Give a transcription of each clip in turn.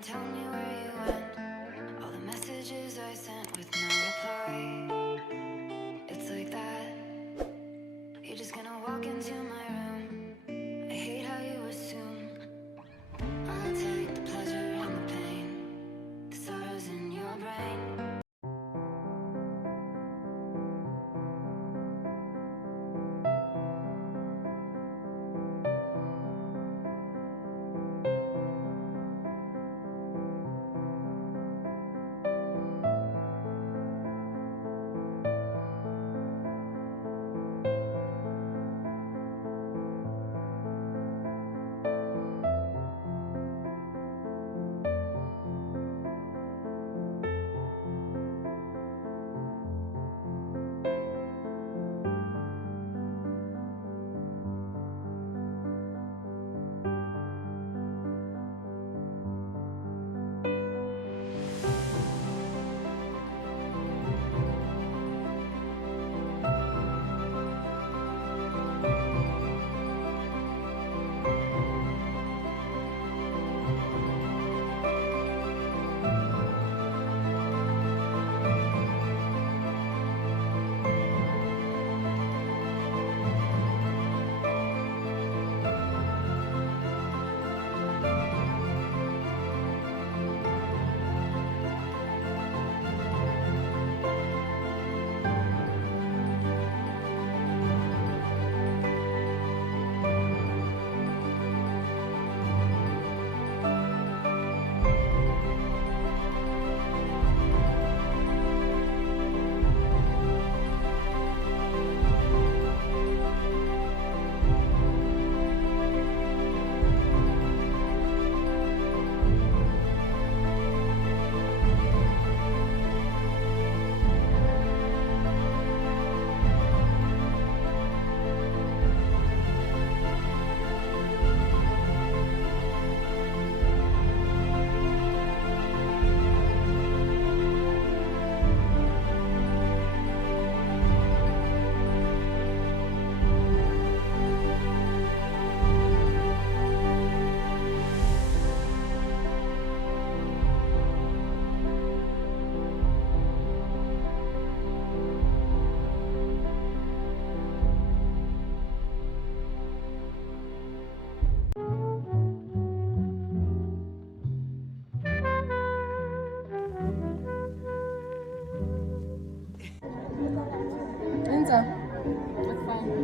didn't tell me where you went. All the messages I sent with no reply. It's like that. You're just gonna walk into my room. I hate how you assume I'll take the pleasure and the pain, the sorrows in your brain.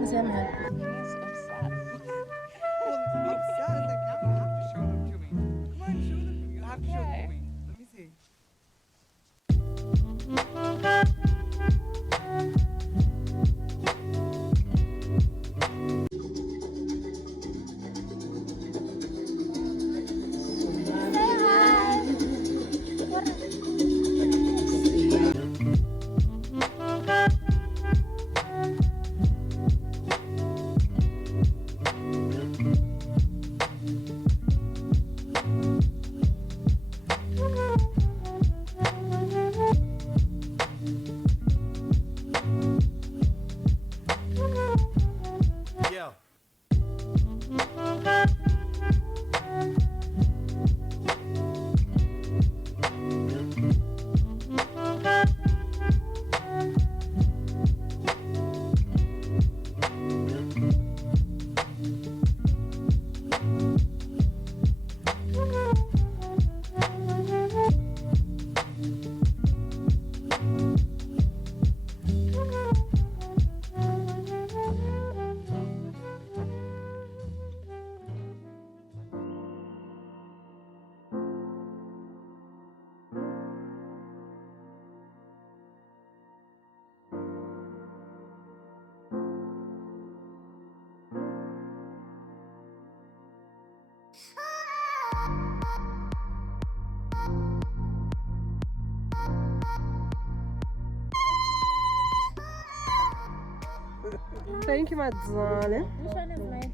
Is hij mee? He's obsessed. Well, obsessed. Like, now you have to show them to me. Come on, show them to me. You have to show them to me. Let me see. Thank you, my darling. Which one is mine?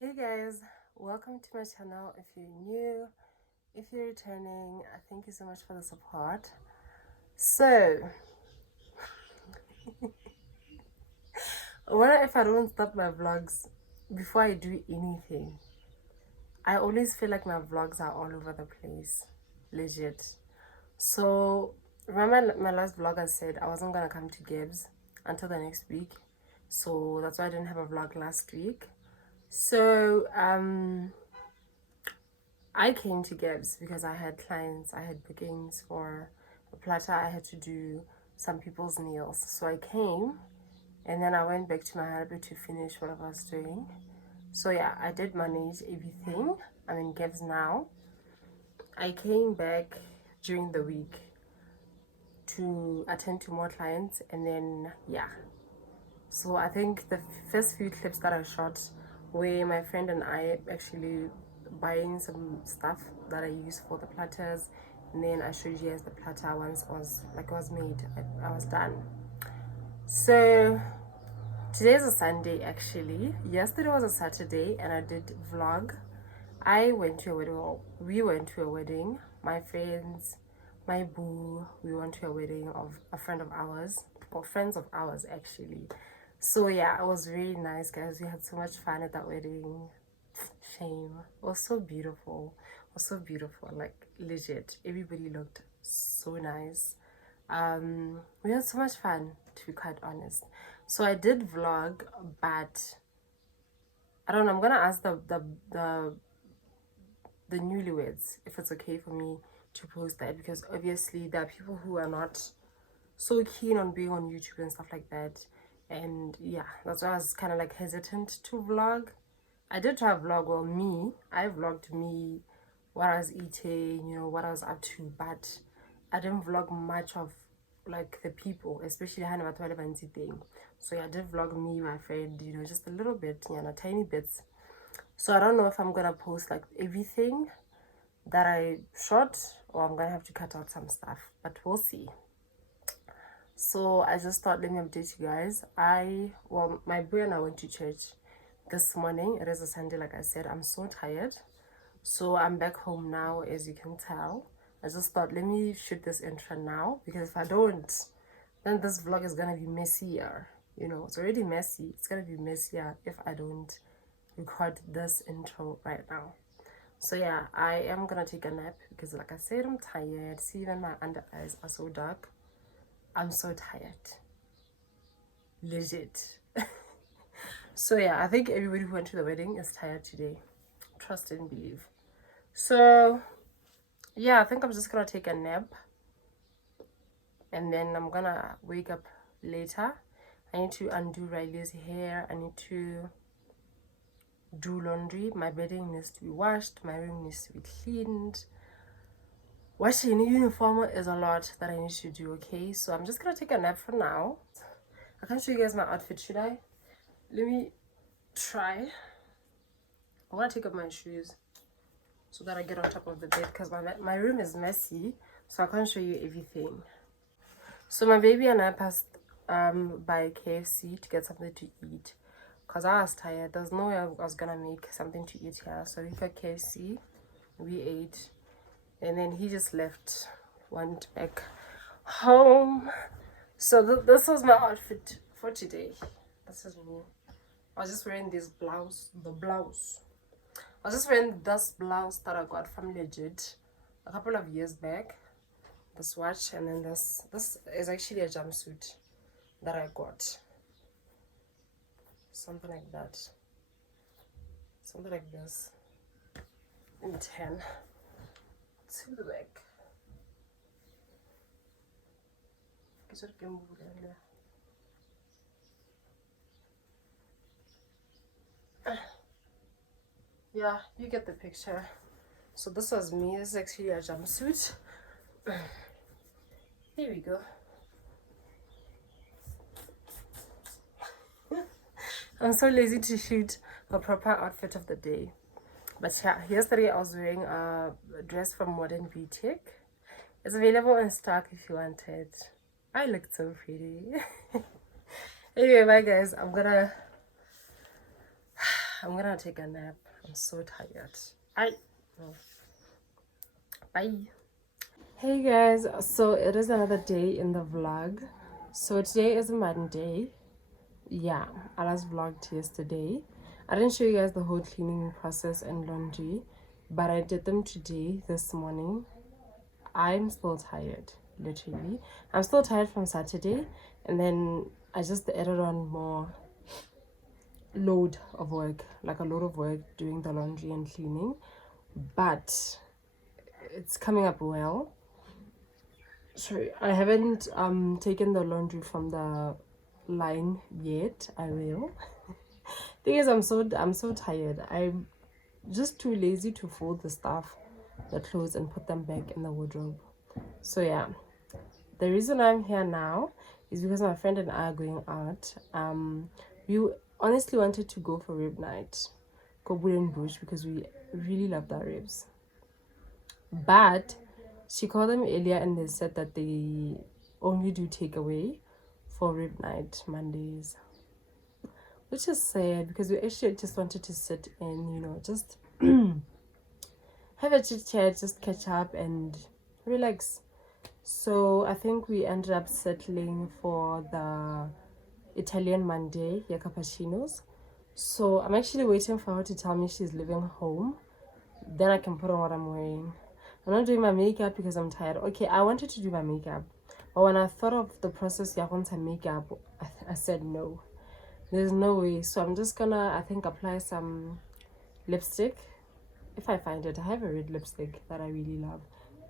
Hey guys, welcome to my channel. If you're new, if you're returning, thank you so much for the support. So what if I don't start my vlogs before I do anything? I always feel like my vlogs are all over the place, legit. So remember my last vlog, I said I wasn't gonna come to Gibbs until the next week, so that's why I didn't have a vlog last week. So I came to Gibbs because I had clients, I had bookings for a platter, I had to do some people's nails. So I came and then I went back to my husband to finish what I was doing. So yeah, I did manage everything. I'm in Gibbs now. I came back during the week to attend to more clients, and then yeah. So I think the first few clips that I shot were my friend and I actually buying some stuff that I use for the platters, and then I showed you guys the platter once it was made. I was done. So today is a Sunday actually. Yesterday was a Saturday and I did vlog. I went to a wedding. Well, we went to a wedding. My friends, my boo, we went to a wedding of a friend of ours, or friends of ours actually. So yeah, it was really nice, guys. We had so much fun at that wedding. Shame. It was so beautiful. It was so beautiful. Like legit. Everybody looked so nice. We had so much fun, to be quite honest. So I did vlog, but I don't know, I'm gonna ask the newlyweds if it's okay for me to post that, because obviously there are people who are not so keen on being on YouTube and stuff like that. And yeah, that's why I was kind of like hesitant to vlog. I did try to vlog, well, I vlogged me, what I was eating, you know, what I was up to, but I didn't vlog much of like the people, especially Hannah thing. So yeah, I did vlog me, my friend, you know, just a little bit, you know, tiny bits. So I don't know if I'm gonna post like everything that I shot, or I'm gonna have to cut out some stuff, but we'll see. So I just thought, let me update you guys. My boy and I went to church this morning. It is a Sunday, like I said. I'm so tired. So I'm back home now, as you can tell. I just thought, let me shoot this intro now, because if I don't, then this vlog is gonna be messier. You know, it's already messy. It's gonna be messier if I don't record this intro right now. So yeah, I am gonna take a nap because, like I said, I'm tired. See, even my under eyes are so dark. I'm so tired. Legit. So yeah, I think everybody who went to the wedding is tired today. Trust and believe. So yeah, I think I'm just gonna take a nap, and then I'm gonna wake up later. I need to undo Riley's hair. I need to do laundry. My bedding needs to be washed. My room needs to be cleaned. Washing uniform is a lot that I need to do, okay? So I'm just gonna take a nap for now. I can't show you guys my outfit, should I? Let me try. I want to take off my shoes so that I get on top of the bed, because my room is messy, so I can't show you everything. So my baby and I passed by KFC to get something to eat, because I was tired. There's no way I was gonna make something to eat here. So we got KFC, we ate, and then he just left, went back home. So this was my outfit for today. This is me. I was just wearing this blouse, I was just wearing this blouse that I got from Legit a couple of years back. This watch, and then this is actually a jumpsuit that I got. Something like that. something like this, and 10 to the back. Yeah, you get the picture. So this was me. This is actually a jumpsuit. Here we go. I'm so lazy to shoot a proper outfit of the day. But yeah, yesterday I was wearing a dress from Modern Beauty. It's available in stock if you want it. I looked so pretty. Anyway, bye guys. I'm gonna take a nap. I'm so tired. Bye. Hey guys, so it is another day in the vlog. So today is a Monday. Yeah, I last vlogged yesterday. I didn't show you guys the whole cleaning process and laundry, but I did them today, this morning. I'm still tired, literally. I'm still tired from Saturday, and then I just added on more load of work, like a load of work doing the laundry and cleaning, but it's coming up well. Sorry, I haven't taken the laundry from the line yet. I will. Thing is, I'm so tired. I'm just too lazy to fold the stuff, the clothes, and put them back in the wardrobe. So yeah, the reason I'm here now is because my friend and I are going out. We honestly wanted to go for rib night, go Bush, because we really love our ribs. But she called them earlier and they said that they only do takeaway for rib night Mondays, which is sad because we actually just wanted to sit and, you know, just have a chit chat, just catch up and relax. So I think we ended up settling for the Italian Monday, cappuccinos. So I'm actually waiting for her to tell me she's leaving home. Then I can put on what I'm wearing. I'm not doing my makeup because I'm tired. Okay, I wanted to do my makeup, but when I thought of the process, makeup, I said no. There's no way. So I'm just gonna, I think, apply some lipstick. If I find it, I have a red lipstick that I really love.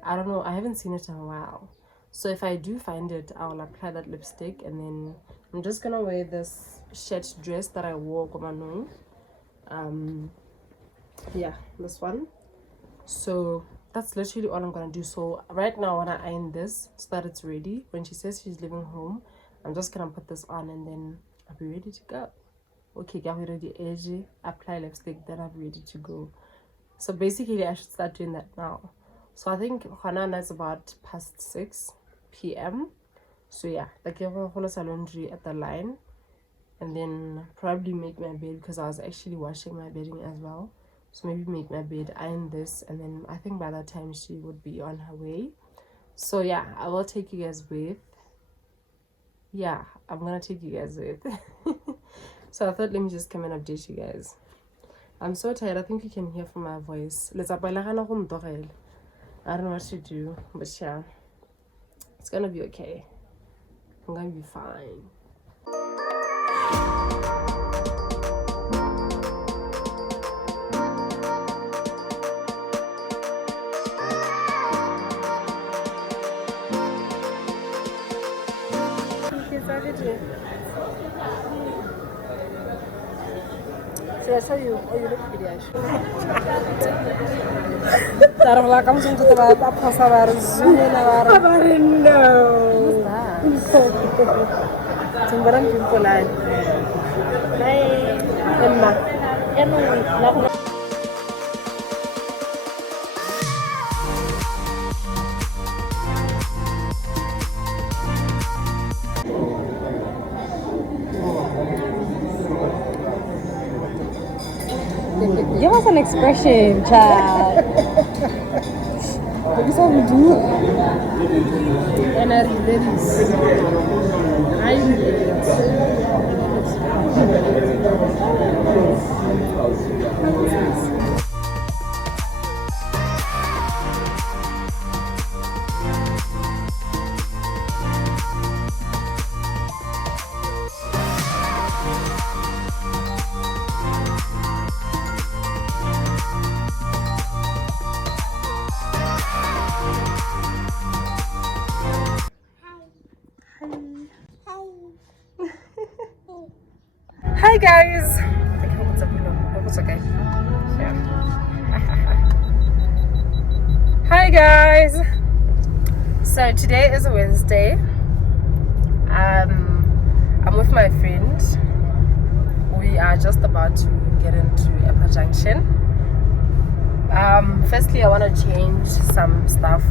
I don't know, I haven't seen it in a while. So if I do find it, I'll apply that lipstick, and then I'm just gonna wear this shirt dress that I wore yeah, this one. So that's literally all I'm gonna do. So right now, when I iron this so that it's ready, when she says she's leaving home, I'm just gonna put this on and then I'll be ready to go. Okay, get ready, edgy, apply lipstick, then I'll be ready to go. So basically I should start doing that now. So I think Hanana is about past 6 p.m. So yeah, like I'm gonna laundry at the line and then probably make my bed because I was actually washing my bedding as well. So maybe make my bed, iron this, and then I think by that time she would be on her way. So yeah, I will take you guys with. Yeah, I'm gonna take you guys with. So I thought, let me just come and update you guys. I'm so tired. I think you can hear from my voice. I don't know what to do, but yeah, it's gonna be okay. I'm gonna be fine. Should I show you? Oh, you look pretty, actually. I didn't know. Emma. Give us an expression, child. What is that we do? And I Hi guys. I hope it's okay. Yeah. Hi guys. So today is a Wednesday. I'm with my friend. We are just about to get into Upper Junction. Firstly, I want to change some stuff.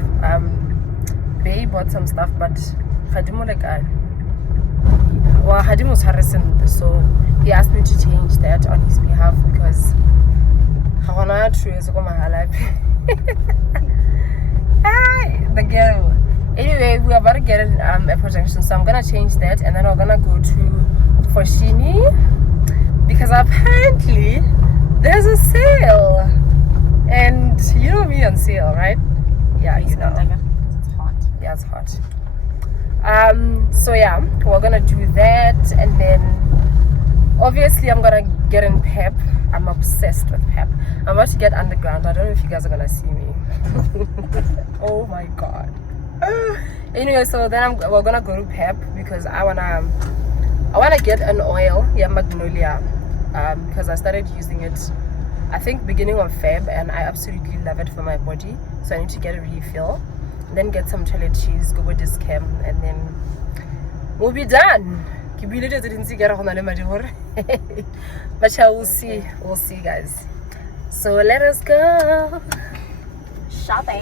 They bought some stuff, but Hadimu was harassing, so he asked me to change that on his behalf because the girl. Anyway, we're about to get in a projection, so I'm gonna change that, and then we're gonna go to Foshini because apparently there's a sale, and you know me on sale, right? Yeah, you know. It's hot. Yeah, it's hot. So yeah, we're gonna do that, and then obviously I'm gonna get in Pep. I'm obsessed with Pep. I'm about to get underground. I don't know if you guys are gonna see me. Oh my god. Anyway, so then we're gonna go to Pep because I wanna get an oil, magnolia, because I started using it I think beginning of Feb, and I absolutely love it for my body, so I need to get a refill, then get some toilet cheese, go with this chem, and then we'll be done. But yeah, we'll see guys. So let us go Shopping.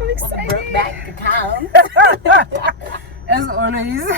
I'm excited. Broke bank account. As always.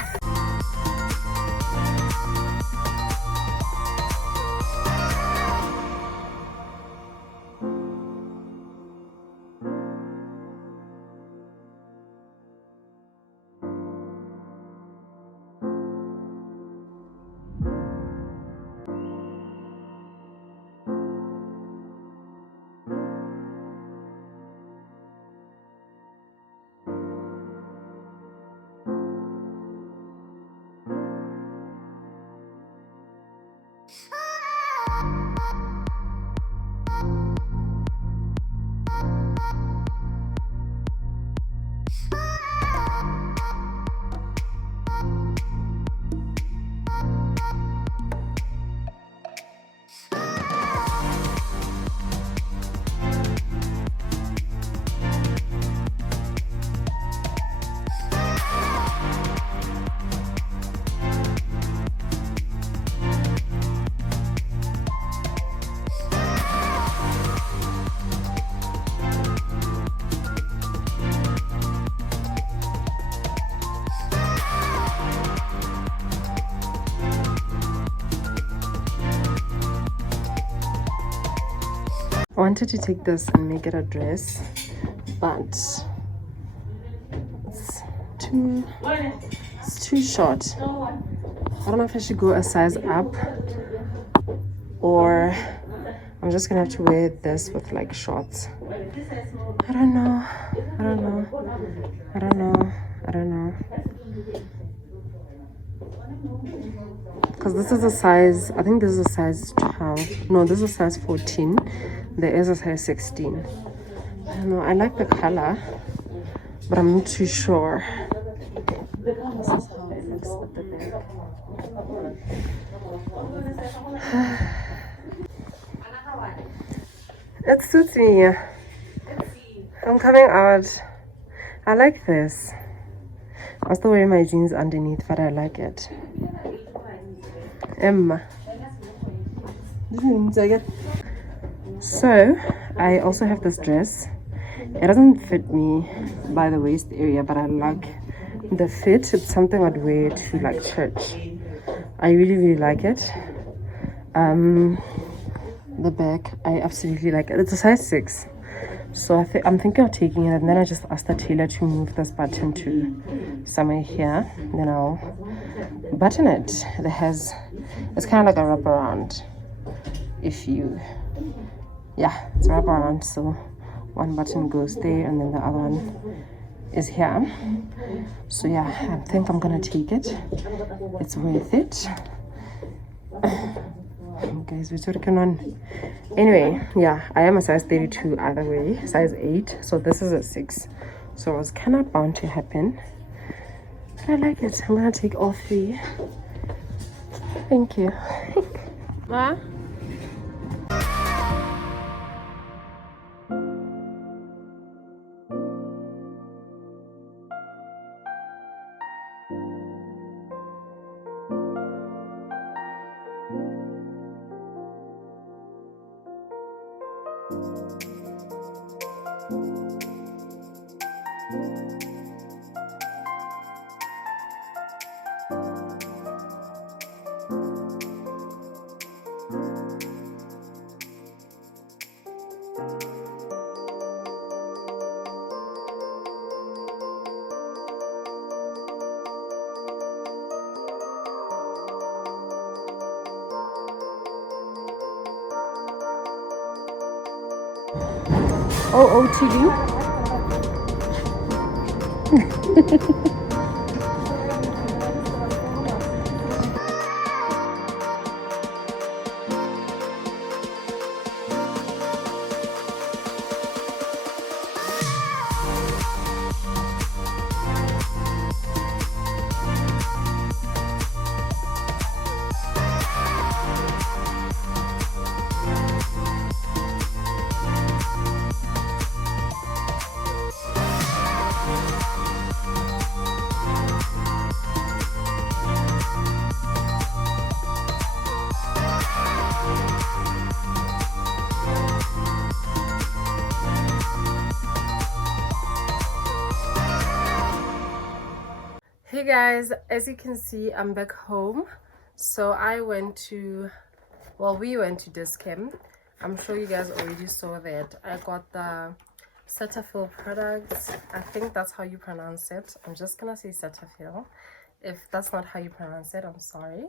I wanted to take this and make it a dress, but it's too short. I don't know if I should go a size up or I'm just gonna have to wear this with like shorts. I don't know. Because this is a size, I think this is a size 12. No, this is a size 14. There is a size 16. I don't know. I like the color, but I'm not too sure. This is how it looks at the back. It suits me. I'm coming out. I like this. I'm still wearing my jeans underneath, but I like it. Emma. So I also have this dress. It doesn't fit me by the waist area, but I like the fit. It's something I'd wear to like church. I really like it. The back, I absolutely like it. It's a size 6, so I'm thinking of taking it, and then I just asked the tailor to move this button to somewhere here, then I'll button it. It's kind of like a wraparound. It's a wraparound, so one button goes there and then the other one is here. So yeah, I think I'm gonna take it. It's worth it. Guys, we're working on. Anyway, yeah, I am a size 32 either way, size 8. So this is a 6. So it was kind of bound to happen. But I like it. I'm gonna take all 3. Thank you. Ma? OOTD? Hey guys, as you can see, I'm back home. So we went to this camp. I'm sure you guys already saw that. I got the Cetaphil products. I think that's how you pronounce it. I'm just gonna say Cetaphil. If that's not how you pronounce it, I'm sorry.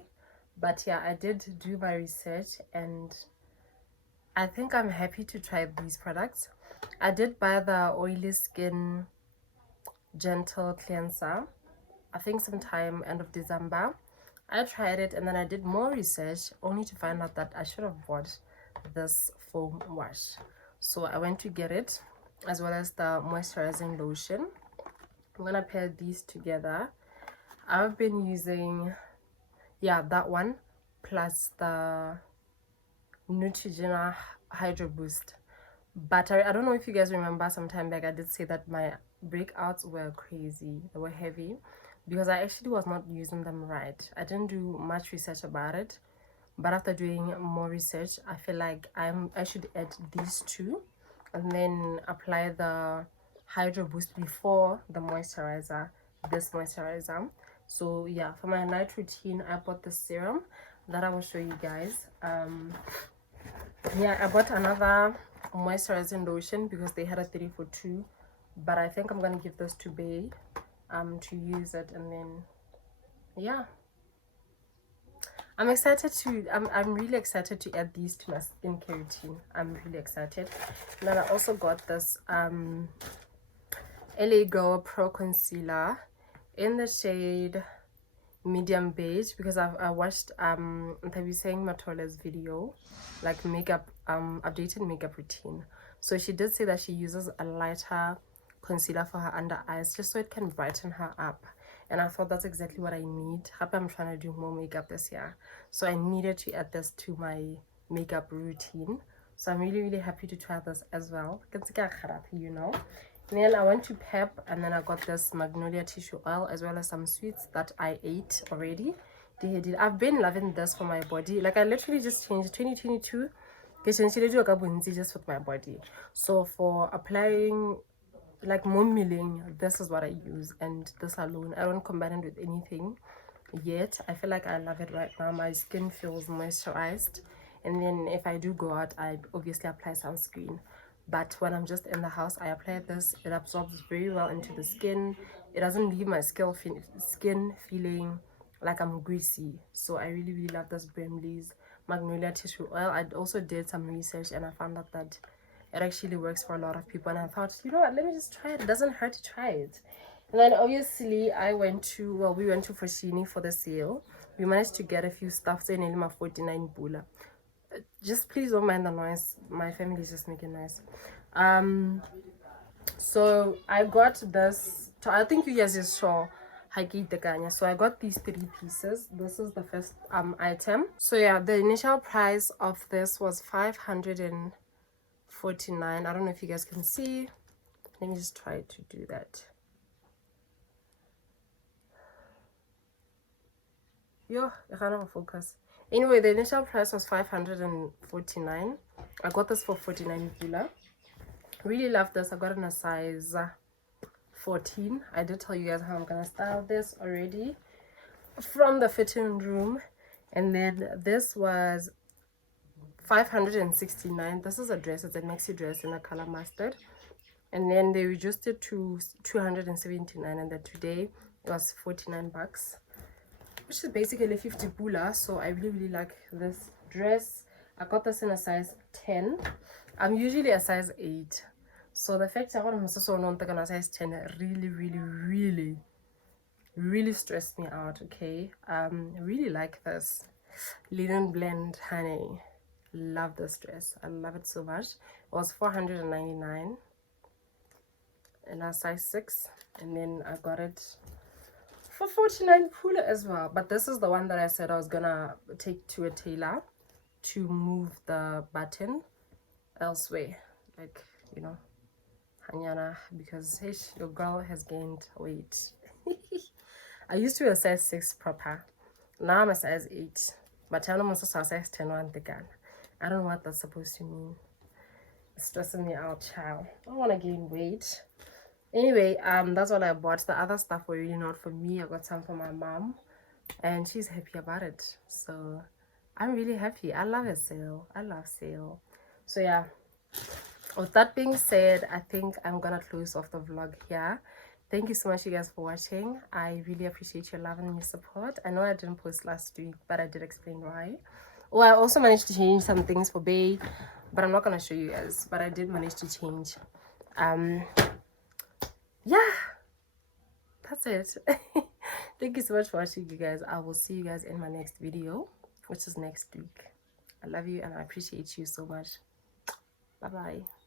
But yeah, I did do my research and I think I'm happy to try these products. I did buy the oily skin gentle cleanser, I think sometime end of December. I tried it and then I did more research only to find out that I should have bought this foam wash. So I went to get it as well as the moisturizing lotion. I'm gonna pair these together. I've been using that one plus the Neutrogena Hydro Boost. But I don't know if you guys remember some time back I did say that my breakouts were crazy, they were heavy because I actually was not using them right. I didn't do much research about it, but after doing more research I feel like I should add these two and then apply the Hydro Boost before the moisturizer, this moisturizer. So yeah, for my night routine I bought the serum that I will show you guys. Yeah, I bought another moisturizing lotion because they had a 3 for 2, but I think I'm gonna give this to Bae to use it. And then yeah, I'm really excited to add these to my skincare routine. I'm really excited. And then I also got this LA Girl Pro Concealer in the shade medium beige because I watched Ntabiseng Matola's video, like makeup updated makeup routine. So she did say that she uses a lighter concealer for her under eyes just so it can brighten her up, and I thought that's exactly what I need. Happy I'm trying to do more makeup this year, so I needed to add this to my makeup routine. So I'm really happy to try this as well, you know. And then I went to Pep and then I got this magnolia tissue oil as well as some sweets that I ate already. I've been loving this for my body. Like I literally just changed 2022 just with my body. So for applying like more milling, this is what I use, and this alone, I don't combine it with anything yet. I feel like I love it right now. My skin feels moisturized, and then if I do go out I obviously apply sunscreen, but when I'm just in the house I apply this. It absorbs very well into the skin. It doesn't leave my skin feeling like I'm greasy. So I really love this Brimley's magnolia tissue oil. I also did some research and I found out that it actually works for a lot of people, and I thought, you know what, let me just try it. It doesn't hurt to try it. And then obviously we went to Foschini for the sale. We managed to get a few stuff in Elima 49 Bula. Just please don't mind the noise, my family is just making noise. So I got this, I think you guys just saw So I got these 3 pieces. This is the first item. So yeah, the initial price of this was 549. I don't know if you guys can see. Let me just try to do that. Yo, I can't focus. Anyway, the initial price was 549. I got this for 49 kilo. Really love this. I got it in a size 14. I did tell you guys how I'm gonna style this already from the fitting room. And then this was 569. This is a dress. It's a maxi dress in a color mustard. And then they reduced it to 279, and then today it was 49 bucks, which is basically 50 pula. So I really like this dress. I got this in a size 10. I'm usually a size 8, so the fact that I'm also not a size 10 really stressed me out. Okay, really like this linen blend, honey. Love this dress. I love it so much. It was 499 in a size 6, and then I got it for 49 pula as well. But this is the one that I said I was gonna take to a tailor to move the button elsewhere, like, you know, hanyana, because hey, your girl has gained weight. I used to be a size 6 proper. Now I'm a size 8, but I'm also a size 10 one again. I don't know what that's supposed to mean. It's stressing me out, child. I don't want to gain weight. Anyway, that's what I bought. The other stuff were really not for me. I got some for my mom, and she's happy about it. So I'm really happy. I love a sale. I love sale. So yeah, with that being said, I think I'm gonna close off the vlog here. Thank you so much, you guys, for watching. I really appreciate your love and your support. I know I didn't post last week, but I did explain why. Oh, I also managed to change some things for Bay, but I'm not gonna show you guys. But I did manage to change. Yeah, that's it. Thank you so much for watching, you guys. I will see you guys in my next video, which is next week. I love you and I appreciate you so much. Bye bye.